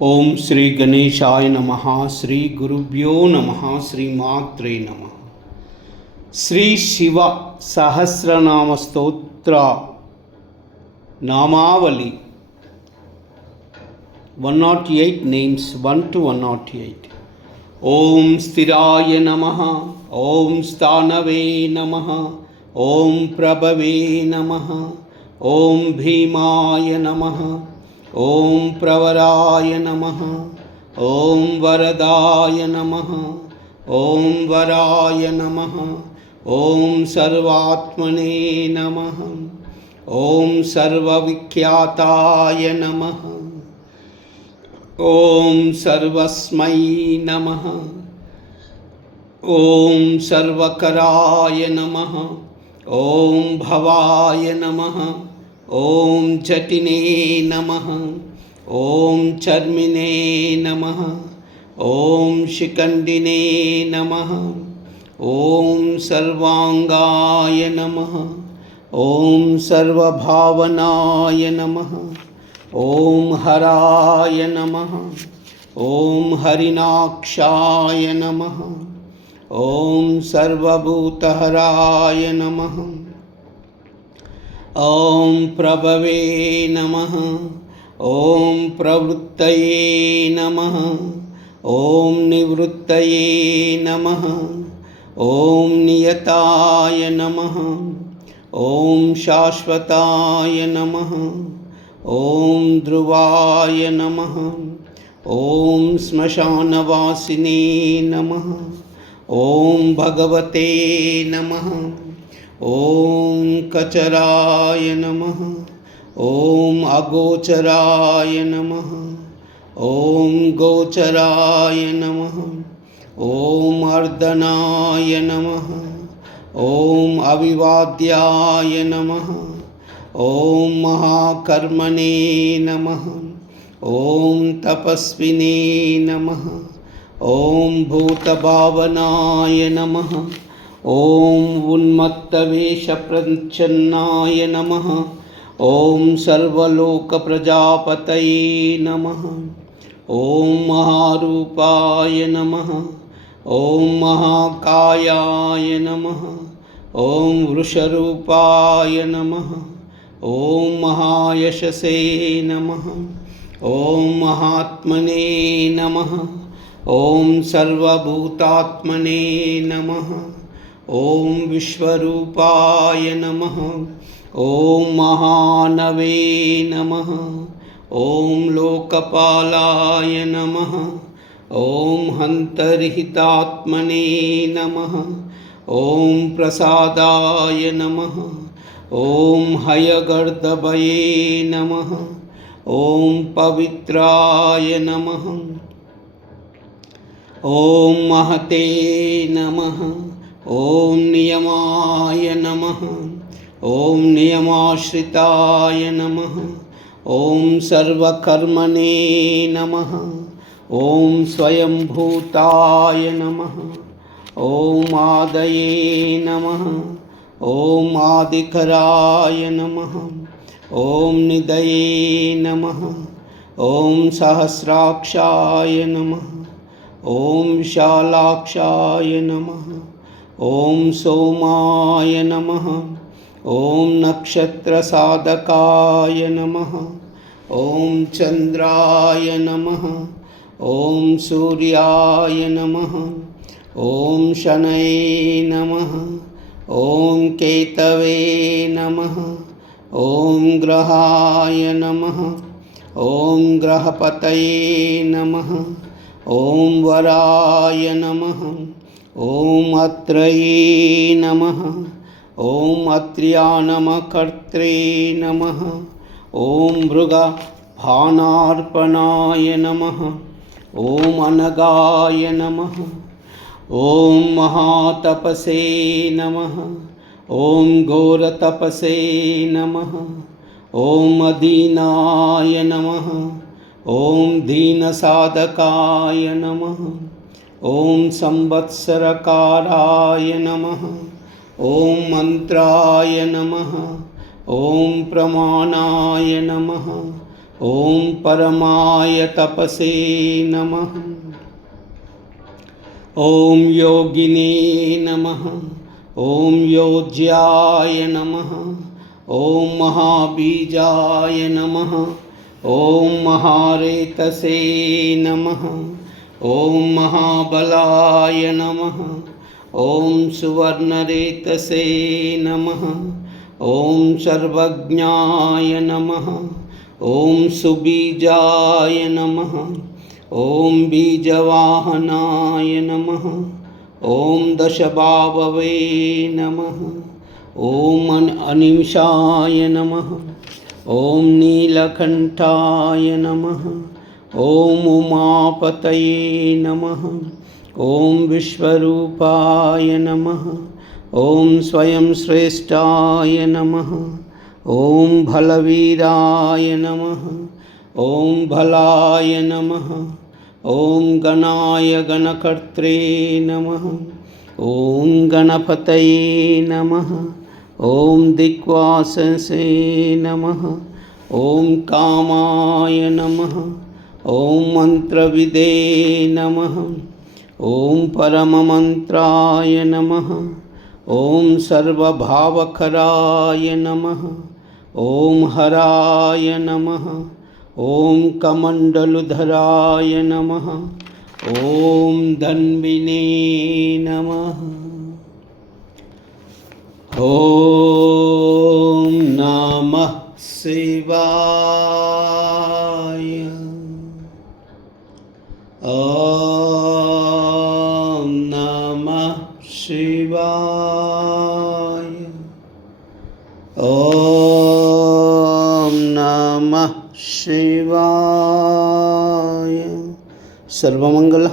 ఓం శ్రీ గణేశాయ నమః. శ్రీ గురుభ్యో నమః. శ్రీ మాత్రే నమః. శ్రీ శివ సహస్రనామ స్తోత్ర నామావళి 108 నేమ్స్ 1 to 108. ఓం స్థిరాయ నమః. ఓం స్థానవే నమః. ఓం ప్రభవే నమః. ఓం భీమాయ నమః. ఓం ప్రవరాయ నమః. ఓం వరదాయ నమః. ఓం వరాయ నమః. ఓం సర్వాత్మనే నమః. ఓం సర్వవిఖ్యాతాయ నమః. ఓం సర్వస్మై నమః. ఓం సర్వకరాయ నమః. ఓం భవాయ నమః. ఓం జటినే నమః. ఓం చర్మినే నమః. ఓం శిఖండినే నమః. ఓం సర్వాంగాయ నమః. ఓం సర్వభావనాయ నమః. ఓం హరాయ నమః. ఓం హరినాక్షాయ నమః. ఓం సర్వభూతహరాయ నమః. ఓం ప్రభవే నమః. ఓం ప్రవృత్తయే నమః. ఓం నివృత్తయే నమః. ఓం నియతాయ నమః. ఓం శాశ్వతాయ నమః. ఓం ధ్రువాయ నమః. ఓం శ్మశానవాసినే నమః. ఓం భగవతే నమః. ఓం కచరాయ నమః. ఓం అగోచరాయ నమః. ఓం గోచరాయ నమః. ఓం అర్ధనాయ నమః. ఓం అవివాద్యాయ నమః. ఓం మహాకర్మణే నమః. ఓం తపస్వినే నమః. ఓం భూతభావనాయ నమః. ఓం ఉన్మత్తవేషప్రచ్ఛన్నాయ నమః. ఓం సర్వలోకప్రజాపతయే నమః. ఓం మహారూపాయ నమః. ఓం మహాకాయాయ నమః. ఓం వృషరూపాయ నమః. ఓం మహాయశసే నమః. ఓం మహాత్మనే నమః. ఓం సర్వభూతాత్మనే నమః. ఓం విశ్వరూపాయ నమః. ఓం మహానవే నమః. ఓం లోకపాలాయ నమః. ఓం హంతరిహితాత్మనే నమః. ఓం ప్రసాదాయ నమః. ఓం హయగర్దభయే నమః. ఓం పవిత్రాయ నమః. ఓం మహతే నమః. ఓం నియమాయ నమః. ఓం నియమాశ్రితాయ నమః. ఓం సర్వకర్మణే నమః. ఓం స్వయంభూతాయ నమః. ఓం ఆదయే నమః. ఓం ఆదికరాయ నమః. ఓం నిదయే నమః. ఓం సహస్రాక్షాయ నమః. ఓం విశాలాక్షాయ నమః. ఓం సోమాయ నమః. ఓం నక్షత్రసాధకాయ నమః. ఓం చంద్రాయ నమః. ఓం సూర్యాయ నమః. ఓం శనయే నమః. ఓం కేతవే నమః. ఓం గ్రహాయ నమః. ఓం గ్రహపతయే నమః. ఓం వరాయ నమః. ఓం అత్రయే నమః. ఓం అత్ర్యానమకర్త్రే నమః. ఓం భృగ భానార్పణాయ నమః. ఓం అనగాయ నమః. ఓం మహాతపసే నమః. ఓం ఘోరతపసే నమః. ఓం అదీనాయ నమః. ఓం దీనసాధకాయ నమః. ఓం సంవత్సరకారాయ నమః. ఓం మంత్రాయ నమః. ఓం ప్రమాణాయ నమః. ॐ परमाय तपसे नमः। ॐ योगिने नमः। ॐ योज्याय नमः। ॐ महाबीजाय नमः। ॐ महारेतसे नमः। ॐ महाबलाय नमः। ॐ सुवर्णरेतसे नमः। ॐ सर्वज्ञाय नमः। ॐ सुबीजाय नमः। ॐ बीजवाहनाय नमः। ॐ दशबाववे नमः। ॐ अनिमिषाय नमः। ॐ नीलकण्ठाय नमः। ॐ उमापतये नमः। ॐ विश्वरूपाय नमः। ॐ स्वयं श्रेष्ठाय नमः। ॐ बलवीराय नमः। ॐ बलाय नमः। ॐ गणाय गणकर्त्रे नमः। ॐ गणपतये नमः। ॐ दिक्वाससे नमः। ॐ कामाय नमः। ॐ मंत्रविदे नमः। ॐ परममन्त्राय नमः। ॐ सर्वभावकराय नमः। ॐ हराय नमः। ॐ कमण्डलुधराय नमः। ॐ धन्विने नमः। ॐ नमः शिवाय। ॐ नमः शिवाय। ॐ नमः शिवाय। सर्वमंगल।